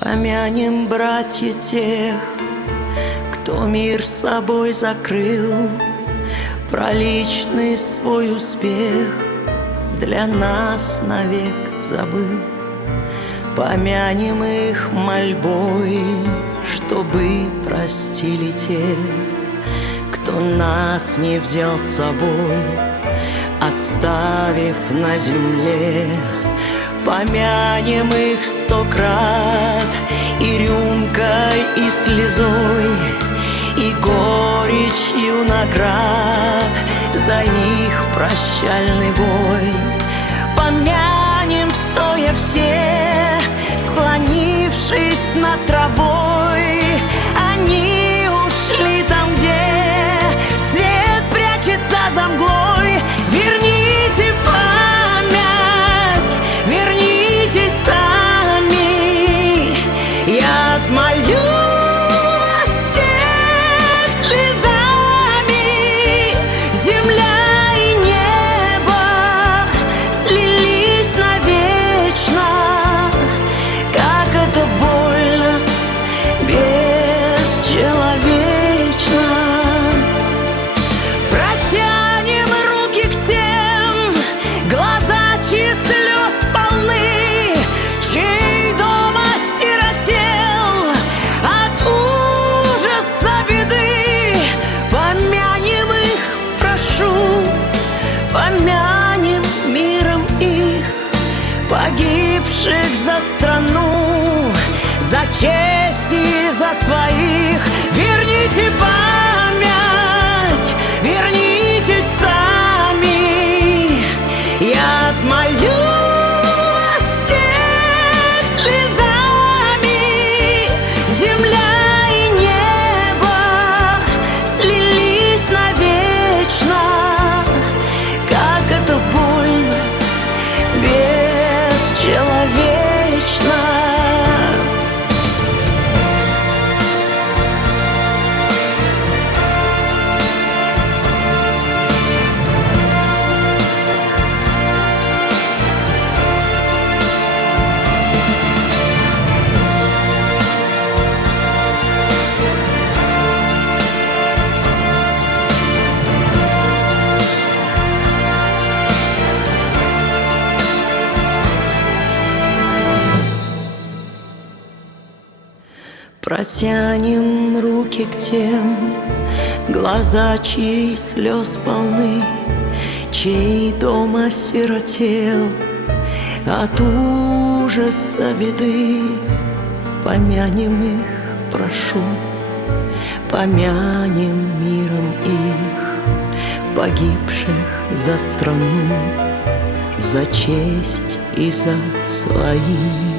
Помянем, братья, тех, кто мир собой закрыл, про личный свой успех для нас навек забыл. Помянем их мольбой, чтобы простили те, кто нас не взял с собой, оставив на земле. Помянем их 100 крат и рюмкой, и слезой, и горечью наград за их прощальный бой. Помянем, стоя все, склонившись над травой. Они ушли там, где свет прячется за мглой. Верните память, вернитесь сами. Я отмолю вас всех слезами. Земля и небо слились навечно. Как это больно, бесчеловечно. Протянем руки к тем, глаза чьи слез полны, чей дом осиротел от ужаса беды. Помянем их, прошу, помянем миром их, погибших за страну, за честь и за своих. Верните память, вернитесь сами. Я отмолю вас всех слезами. Земля и небо слились навечно. Как это больно, бесчеловечно. Протянем руки к тем, глаза чьи слез полны, чей дом осиротел от ужаса беды. Помянем их, прошу, помянем миром их, погибших за страну, за честь и за своих.